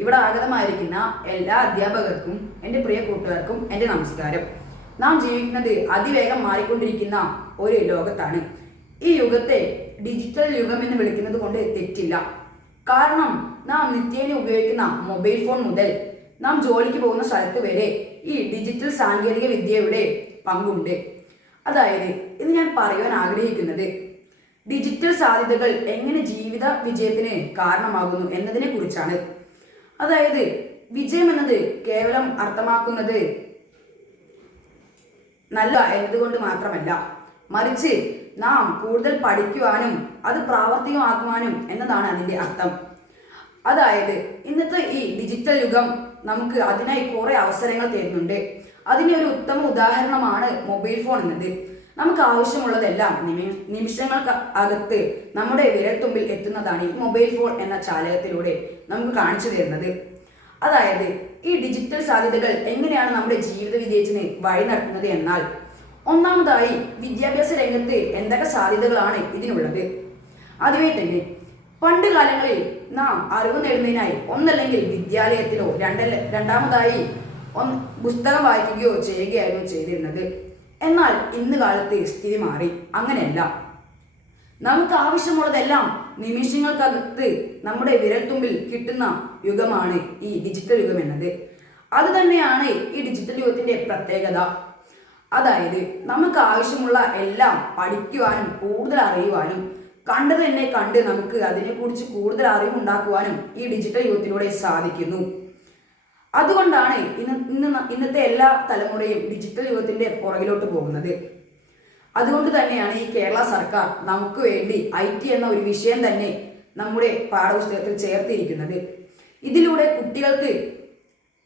ഇവിടെ ആഗതമായിരിക്കുന്ന എല്ലാ അധ്യാപകർക്കും എന്റെ പ്രിയ കൂട്ടുകാർക്കും എന്റെ നമസ്കാരം. നാം ജീവിക്കുന്നത് അതിവേഗം മാറിക്കൊണ്ടിരിക്കുന്ന ഒരു ലോകത്താണ്. ഈ യുഗത്തെ ഡിജിറ്റൽ യുഗം എന്ന് വിളിക്കുന്നത് കൊണ്ട് തെറ്റില്ല. കാരണം നാം നിത്യേന ഉപയോഗിക്കുന്ന മൊബൈൽ ഫോൺ മുതൽ നാം ജോലിക്ക് പോകുന്ന സ്ഥലത്ത് വരെ ഈ ഡിജിറ്റൽ സാങ്കേതിക വിദ്യയുടെ പങ്കുണ്ട്. അതായത് ഇത് ഞാൻ പറയുവാൻ ആഗ്രഹിക്കുന്നത് ഡിജിറ്റൽ സാധ്യതകൾ എങ്ങനെ ജീവിത വിജയത്തിന് കാരണമാകുന്നു എന്നതിനെ കുറിച്ചാണ്. അതായത് വിജയം എന്നത് കേവലം അർത്ഥമാക്കുന്നത് നല്ല എന്നതുകൊണ്ട് മാത്രമല്ല. മറിച്ച് നാം കൂടുതൽ പഠിക്കുവാനും അത് പ്രാവർത്തികമാക്കുവാനും എന്നതാണ് അതിന്റെ അർത്ഥം. അതായത് ഇന്നത്തെ ഈ ഡിജിറ്റൽ യുഗം നമുക്ക് അതിനായി കുറെ അവസരങ്ങൾ തരുന്നുണ്ട്. അതിനൊരു ഉത്തമ ഉദാഹരണമാണ് മൊബൈൽ ഫോൺ എന്നത്. നമുക്ക് ആവശ്യമുള്ളതെല്ലാം നിമി നിമിഷങ്ങൾക്ക് അകത്ത് നമ്മുടെ വിരൽത്തുമ്പിൽ എത്തുന്നതാണ് ഈ മൊബൈൽ ഫോൺ എന്ന ചാലകത്തിലൂടെ നമുക്ക് കാണിച്ചു തരുന്നത്. അതായത് ഈ ഡിജിറ്റൽ സാധ്യതകൾ എങ്ങനെയാണ് നമ്മുടെ ജീവിത വിജയത്തിന് വഴി നടത്തുന്നത് എന്നാൽ ഒന്നാമതായി വിദ്യാഭ്യാസ രംഗത്ത് എന്തൊക്കെ സാധ്യതകളാണ് ഇതിനുള്ളത്? അതുവേ തന്നെ പണ്ട് കാലങ്ങളിൽ നാം അറിവ് നേടുന്നതിനായി ഒന്നല്ലെങ്കിൽ വിദ്യാലയത്തിലോ രണ്ടല്ല രണ്ടാമതായി ഒന്ന് പുസ്തകം വായിക്കുകയോ ചെയ്യുകയായിരുന്നു ചെയ്തിരുന്നത്. എന്നാൽ ഇന്ന് കാലത്ത് സ്ഥിതി മാറി. അങ്ങനെയല്ല. നമുക്ക് ആവശ്യമുള്ളതെല്ലാം നിമിഷങ്ങൾക്കകത്ത് നമ്മുടെ വിരൽത്തുമ്പിൽ കിട്ടുന്ന യുഗമാണ് ഈ ഡിജിറ്റൽ യുഗം എന്നത്. അത് തന്നെയാണ് ഈ ഡിജിറ്റൽ യുഗത്തിന്റെ പ്രത്യേകത. അതായത് നമുക്ക് ആവശ്യമുള്ള എല്ലാം പഠിക്കുവാനും കൂടുതൽ അറിയുവാനും കണ്ടു തന്നെ കണ്ട് നമുക്ക് അതിനെക്കുറിച്ച് കൂടുതൽ അറിവുണ്ടാക്കുവാനും ഈ ഡിജിറ്റൽ യുഗത്തിലൂടെ സാധിക്കുന്നു. അതുകൊണ്ടാണ് ഇന്ന് ഇന്ന് ഇന്നത്തെ എല്ലാ തലമുറയും ഡിജിറ്റൽ യുഗത്തിന്റെ പുറകിലോട്ട് പോകുന്നത്. അതുകൊണ്ട് തന്നെയാണ് ഈ കേരള സർക്കാർ നമുക്ക് വേണ്ടി ഐ ടി എന്ന ഒരു വിഷയം തന്നെ നമ്മുടെ പാഠപുസ്തകത്തിൽ ചേർത്തിരിക്കുന്നത്. ഇതിലൂടെ കുട്ടികൾക്ക്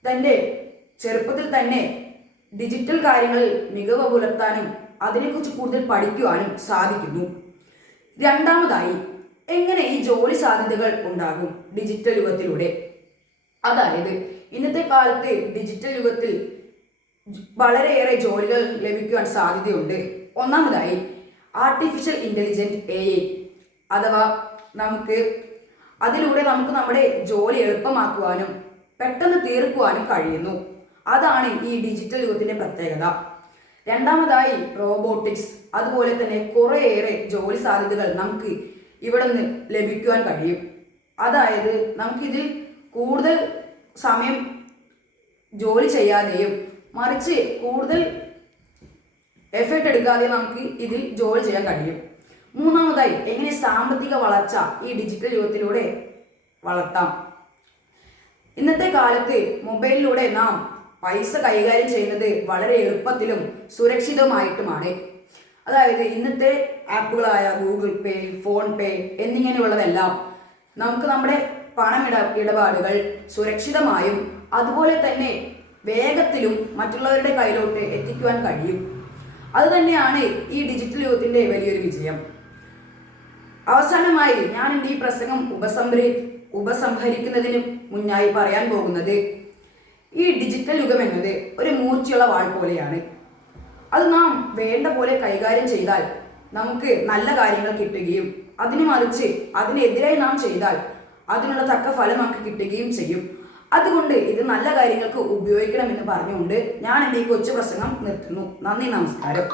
തന്റെ ചെറുപ്പത്തിൽ തന്നെ ഡിജിറ്റൽ കാര്യങ്ങളിൽ മികവ് പുലർത്താനും അതിനെക്കുറിച്ച് കൂടുതൽ പഠിക്കുവാനും സാധിക്കുന്നു. രണ്ടാമതായി എങ്ങനെ ഈ ജോലി സാധ്യതകൾ ഉണ്ടാകും ഡിജിറ്റൽ യുഗത്തിലൂടെ? അതായത് ഇന്നത്തെ കാലത്ത് ഡിജിറ്റൽ യുഗത്തിൽ വളരെയേറെ ജോലികൾ ലഭിക്കുവാൻ സാധ്യതയുണ്ട്. ഒന്നാമതായി ആർട്ടിഫിഷ്യൽ ഇന്റലിജന്റ് എ ഐ അഥവാ നമുക്ക് അതിലൂടെ നമുക്ക് നമ്മുടെ ജോലി എളുപ്പമാക്കുവാനും പെട്ടെന്ന് തീർക്കുവാനും കഴിയുന്നു. അതാണ് ഈ ഡിജിറ്റൽ യുഗത്തിന്റെ പ്രത്യേകത. രണ്ടാമതായി റോബോട്ടിക്സ് അതുപോലെ തന്നെ കുറേയേറെ ജോലി സാധ്യതകൾ നമുക്ക് ഇവിടെ നിന്ന് ലഭിക്കുവാൻ കഴിയും. അതായത് നമുക്കിതിൽ കൂടുതൽ സമയം ജോലി ചെയ്യാതെയും മറിച്ച് കൂടുതൽ എഫേർട്ട് എടുക്കാതെ നമുക്ക് ഇതിൽ ജോലി ചെയ്യാൻ കഴിയും. മൂന്നാമതായി എങ്ങനെ സാമ്പത്തിക വളർച്ച ഈ ഡിജിറ്റൽ യുഗത്തിലൂടെ വളർത്താം? ഇന്നത്തെ കാലത്ത് മൊബൈലിലൂടെ നാം പൈസ കൈകാര്യം ചെയ്യുന്നത് വളരെ എളുപ്പത്തിലും സുരക്ഷിതവുമായിട്ടുമാണ്. അതായത് ഇന്നത്തെ ആപ്പുകളായ ഗൂഗിൾ പേ ഫോൺ പേ എന്നിങ്ങനെയുള്ളതെല്ലാം നമുക്ക് നമ്മുടെ പണമിട ഇടപാടുകൾ സുരക്ഷിതമായും അതുപോലെ തന്നെ വേഗത്തിലും മറ്റുള്ളവരുടെ കയ്യിലോട്ട് എത്തിക്കുവാൻ കഴിയും. അതുതന്നെയാണ് ഈ ഡിജിറ്റൽ യുഗത്തിന്റെ വലിയൊരു വിജയം. അവസാനമായി ഞാൻ എന്റെ ഈ പ്രസംഗം ഉപസംഹരി ഉപസംഹരിക്കുന്നതിന് മുന്നായി പറയാൻ പോകുന്നത് ഈ ഡിജിറ്റൽ യുഗം എന്നത് ഒരു മൂർച്ചയുള്ള വാൾ പോലെയാണ്. അത് നാം വേണ്ട പോലെ കൈകാര്യം ചെയ്താൽ നമുക്ക് നല്ല കാര്യങ്ങൾ കിട്ടുകയും അതിനു മറിച്ച് അതിനെതിരായി നാം ചെയ്താൽ അതിനുള്ള തക്ക ഫലം നമുക്ക് കിട്ടുകയും ചെയ്യും. അതുകൊണ്ട് ഇത് നല്ല കാര്യങ്ങൾക്ക് ഉപയോഗിക്കണമെന്ന് പറഞ്ഞുകൊണ്ട് ഞാൻ എന്റെ ഈ കൊച്ചു പ്രസംഗം നിർത്തുന്നു. നന്ദി നമസ്കാരം.